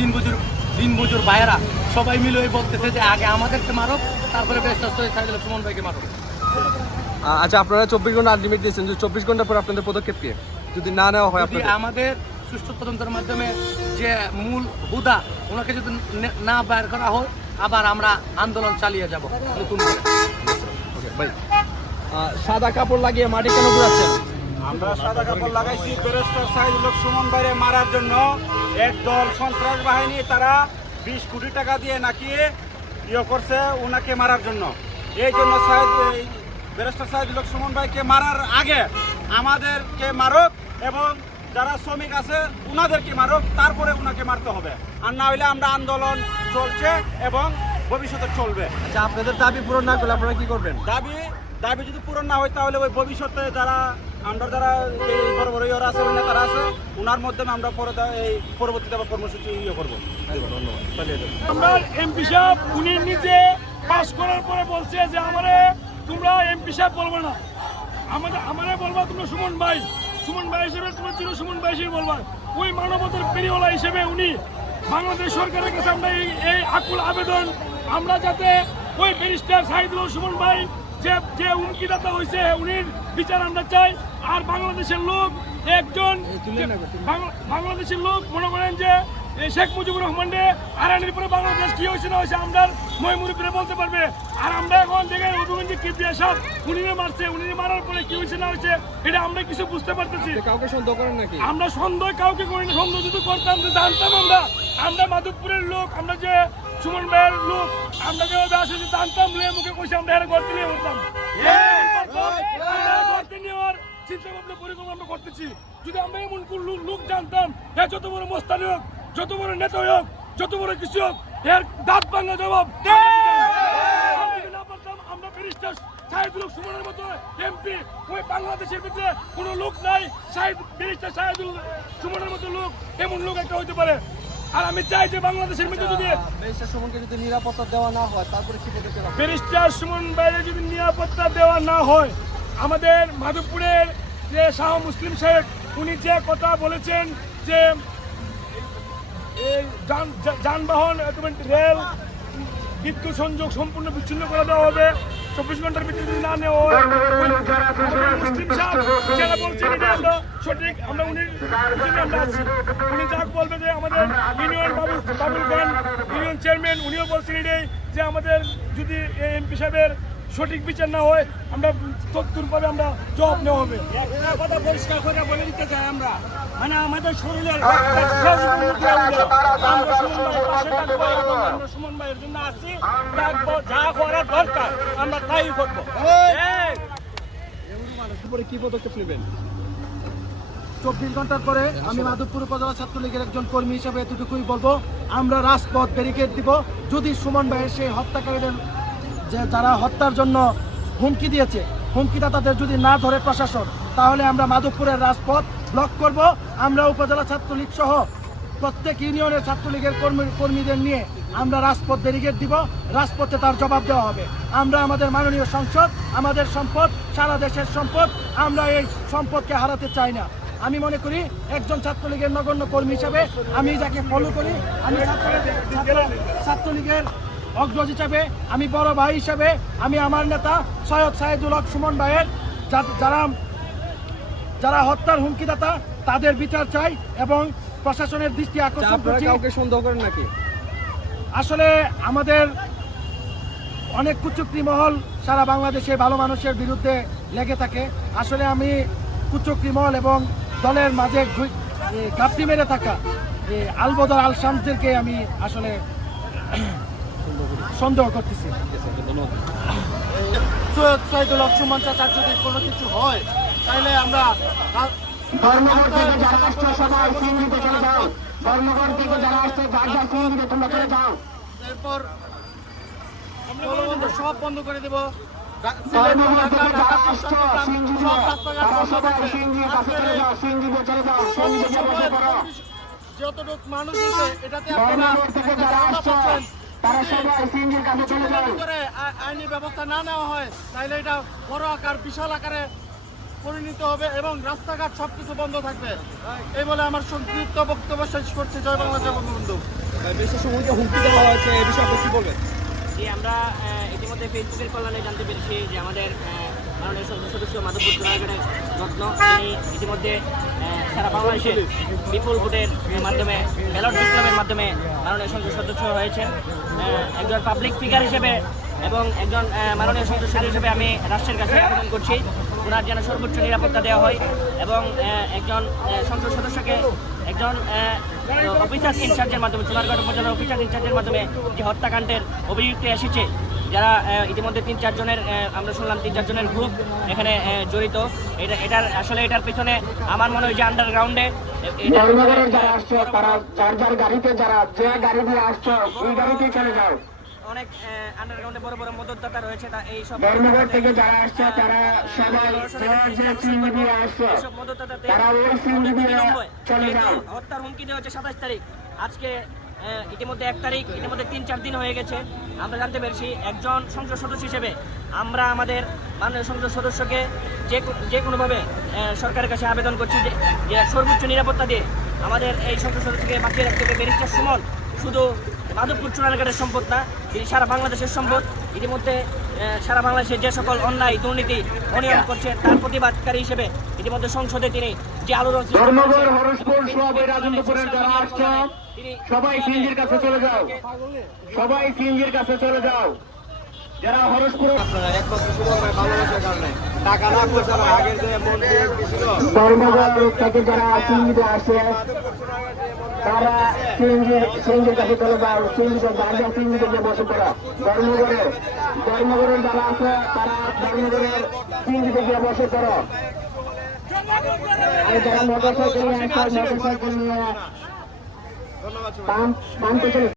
দিনমজুর ভাইয়েরা সবাই মিলে বলতেছে যে আগে আমাদেরকে মারো, তারপরে ব্যারিস্টার সৈয়দ সাইদুল হক সুমন ভাইকে মারো। আচ্ছা, আপনারা 24 ঘন্টা আনলিমিট দিয়েছেন, যে 24 ঘন্টা পর আপনাদের পদক্ষেপ কি যদি না নেওয়া হয়? আপনাদের আমাদের সুষ্ঠু তদন্তের মাধ্যমে যে মূল হুদা ওনাকে যদি না বের করা হয়, আবার আমরা আন্দোলন চালিয়ে যাব নতুন করে। ভাই, সাদা কাপড় লাগিয়ে মাটি কেন ঘুরাচ্ছেন? আমরা সাদা কাপড় লাগাইছি ব্যারিস্টার সাইদুল হক সুমন ভাইরে মারার জন্য। একদল সন্ত্রাস বাহিনী তারা 20 কোটি টাকা দিয়ে নাকি করছে ওনাকে মারার জন্য। এই জন্য ব্যারিস্টার সাইদুল হক সুমন ভাইকে মারার আগে আমাদেরকে মারক এবং যারা শ্রমিক আছে ওনাদেরকে মারক, তারপরে ওনাকে মারতে হবে। আর না হইলে আমরা আন্দোলন চলছে এবং ভবিষ্যতে চলবে। আচ্ছা, আপনাদের দাবি পূরণ না করলে আপনারা কি করবেন? দাবি যদি পূরণ না হয় তাহলে ওই ভবিষ্যতে যারা বড় বড় ইয়েরা আছে, নেতারা আছে, ওনার মাধ্যমে আমরা পরবর্তীতে আবার কর্মসূচি করবো। আমরা এমপি সাহেব উনি নিজে পাস করার পরে বলছে যে তোমরা এমপি সাহেব বলবো না, আমারে বলবা তোমরা সুমন ভাই হিসেবে, তোমরা চির সুমন ভাই হিসেবে বলবা। ওই মানবতার পেরিওয়ালা হিসেবে উনি বাংলাদেশ সরকারের কাছে আমরা এই আকুল আবেদন, আমরা যাতে ওই ব্যারিস্টার সাইদুল হক সুমন ভাই যে হুমকিদাতা হয়েছে উনির বিচার আমরা চাই। আর বাংলাদেশের লোক বাংলাদেশের লোক মনে করেন যে শেখ মুজিবুর রহমানের আরানির পরে বাংলাদেশ কি হয়েছে না হয়েছে আমরা ময়মুরুপিরে বলতে পারবে। আর আমরা এখন দেখেন অভিগঞ্জে কি দিয়ে সব উনিরে মারছে, উনিরে মারার পরে কি হয়েছে না হয়েছে এটা আমরা কিছু বুঝতে পারতেছি। কাউকে সন্দেহ করেন নাকি? আমরা সন্দেহ কাউকে করি না। সন্দেহ যদি করতাম জানতাম আমরা মাধবপুরের লোক, আমরা যে সুমন ভাইয়ের লোক, আমরা যে আসলে জানতাম মুখে কইছে আমরা এর গর্তে নিয়ে উঠতাম, গর্তে নেওয়ার চিন্তা ভাবনা পরিকল্পনা করতেছি। যদি আমরা এমন কোন লোক জানতাম, যত বড় মোস্তানি হোক, যত বড় নেতা হোক, যত বড় কিছু হোক, এর দাঁত ভাঙা জবাব না পারতাম। আমরা ব্যারিস্টার সাইদুল হক সুমনের মতো এমপি ওই বাংলাদেশের ভিতরে কোনো লোক নাই। ব্যারিস্টার সাইদুল সুমনের মতো লোক, এমন লোক একটা হইতে পারে। আর আমি চাই যে বাংলাদেশের মধ্যে যদি ব্যারিস্টার সুমনকে যদি নিরাপত্তা দেওয়া না হয়, তারপরে কি পদক্ষেপ? ব্যারিস্টার সুমন ভাইয়ের যদি নিরাপত্তা দেওয়া না হয়, আমাদের মাধবপুরের যে শাহ মুসলিম সাহেব উনি যে কথা বলেছেন যে যানবাহন রেল বিদ্যুৎ সংযোগ সম্পূর্ণ বিচ্ছিন্ন করে দেওয়া হবে 24 ঘন্টার ভিতরে যদি না নেওয়া হয়, মুসলিম সাহেব যারা বলছেন এটা আমরা সঠিক, আমরা আমরা আছি। উনি যা বলবে যে আমাদের ইউনিয়ন বাবুল খান ইউনিয়ন চেয়ারম্যান উনিও বলছেন এটাই যে আমাদের যদি এমপি সাহেবের সঠিক বিচার না হয় আমরা তৎপরভাবে আমরা জবাব নেওয়া হবে। একটা কথা পরিষ্কার করে বলে দিতে চাই, আমরা আমাদের শরীরের আমরা সুমন ভাইয়ের জন্য আসি, যা করার দরকার আমরা তাই করবো। কি পদক্ষেপ নেবেন? 24 ঘন্টার পরে আমি মাধবপুর উপজেলা ছাত্রলীগের একজন কর্মী হিসেবে এতটুকুই বলবো, আমরা রাজপথ ব্যারিকেড দিব। যদি সুমন ভাইয়ের সেই হত্যাকারীদের যারা হত্যার জন্য হুমকি দিয়েছে, হুমকিদাতাদের যদি না ধরে প্রশাসন, তাহলে আমরা মাধবপুরের রাজপথ ব্লক করব। আমরা উপজেলা ছাত্রলীগ সহ প্রত্যেক ইউনিয়নের ছাত্রলীগের কর্মীদের নিয়ে আমরা রাজপথ ব্যারিকেড দিব। রাজপথে তার জবাব দেওয়া হবে। আমরা আমাদের মাননীয় সংসদ, আমাদের সম্পদ, সারা দেশের সম্পদ, আমরা এই সম্পদকে হারাতে চাই না। আমি মনে করি একজন ছাত্রলীগের নগণ্য কর্মী হিসাবে আমি যাকে ফলো করি, আমি ছাত্রলীগের অগ্রজ হিসাবে, আমি বড় ভাই হিসাবে, আমি আমার নেতা সৈয়দ সাইদুল হক সুমন ভাইয়ের যারা হত্যার হুমকিদাতা তাদের বিচার চাই এবং প্রশাসনের দৃষ্টি আকর্ষণ করছি। কাউকে সন্দেহ করেন নাকি? আসলে আমাদের অনেক কুচক্রী মহল সারা বাংলাদেশে ভালো মানুষের বিরুদ্ধে লেগে থাকে। আসলে আমি কুচক্রী মহল এবং দলের মাঝে ঘাপটি মেরে থাকা আলবদর আল শামসদেরকে আমি আসলে সন্দেহ করতেছি। সৈয়দ সাইদুল হক সুমন চাচার যদি কোনো কিছু হয় তাহলে আমরা এরপর সব বন্ধ করে দেব। যতটুকু মানুষ আছে এটাতে আইনি ব্যবস্থা না নেওয়া হয় তাহলে এটা বড় আকার বিশাল আকারে পরিণত হবে এবং রাস্তাঘাট সবকিছু বন্ধ থাকবে। এই বলে আমার সংক্ষিপ্ত বক্তব্য শেষ করছি। জয় বাংলা, জয় বঙ্গবন্ধু। দেশের সমূহকে হুমকি দেওয়া হয়েছে, এই বিষয়ে আপনি কি বলবেন? যে আমরা ইতিমধ্যে ফেসবুকের কল্যাণে জানতে পেরেছি যে আমাদের মাননীয় সংসদ সদস্য মাধবপুর জোড়াঘাটের রত্ন তিনি ইতিমধ্যে সারা বাংলাদেশে বিপুল ভোটের মাধ্যমে ব্যালট বিপ্লবের মাধ্যমে মাননীয় সংসদ সদস্য হয়েছেন। একজন পাবলিক ফিগার হিসেবে এবং একজন মাননীয় সংসদ সদস্য হিসেবে আমি রাষ্ট্রের কাছে আবেদন করছি ওনার যেন সর্বোচ্চ নিরাপত্তা দেওয়া হয় এবং একজন সংসদ সদস্যকে একজন অফিসার ইনচার্জের মাধ্যমে সোনারগড় উপজেলার অফিসার ইনচার্জের মাধ্যমে যে হত্যাকাণ্ডের অভিযুক্ত এসেছে, যারা ইতিমধ্যে 3-4 জনের আমরা শুনলাম 3-4 জনের গ্রুপ এখানে জড়িত। এটার পিছনে আমার মনে হয় যে আন্ডারগ্রাউন্ডে অনেক আন্ডারগ্রাউন্ডে বড় বড় মদতদাতা রয়েছে। এই সব থেকে যারা আসছে তারা সবাই এইসব মদতদাতাতে হত্যার হুমকি দেওয়া হচ্ছে 27 তারিখ। আজকে ইতিমধ্যে 1 তারিখ, ইতিমধ্যে 3-4 দিন হয়ে গেছে। আমরা জানতে পেরেছি একজন সংসদ সদস্য হিসেবে আমরা আমাদের মাননীয় সংসদ সদস্যকে যে কোনোভাবে সরকারের কাছে আবেদন করছি যে সর্বোচ্চ নিরাপত্তা দিয়ে আমাদের এই সংসদ সদস্যকে বাঁচিয়ে রাখতে হবে। ব্যারিস্টার সুমন শুধু মাধবপুর চুনারঘাটের সম্পদ না, তিনি সারা বাংলাদেশের সম্পদ। ইতিমধ্যে সারা বাংলাদেশে যে সকল অন্যায় দুর্নীতি অনিয়ম করছে তার প্রতিবাদকারী হিসেবে ইতিমধ্যে সংসদে তিনি যে আলোড়ন সবাই সিএনজির কাছে চলে যাও, সবাই সিএনজির কাছে চলে যাও। যারা হরসপুর ধর্মঘট থেকে যারা সিএনজিতে আসে তারা সিএনজির কাছে চলে যাও। সিএনজিতে যে বসে পড়া ধর্মঘটের যারা আছে তারা ধর্মঘটের সিএনজিতে গিয়ে বসে পড়ো। আর যারা মোটরসাইকেল নিয়ে আসে মোটরসাইকেল নিয়ে পাম্প চলে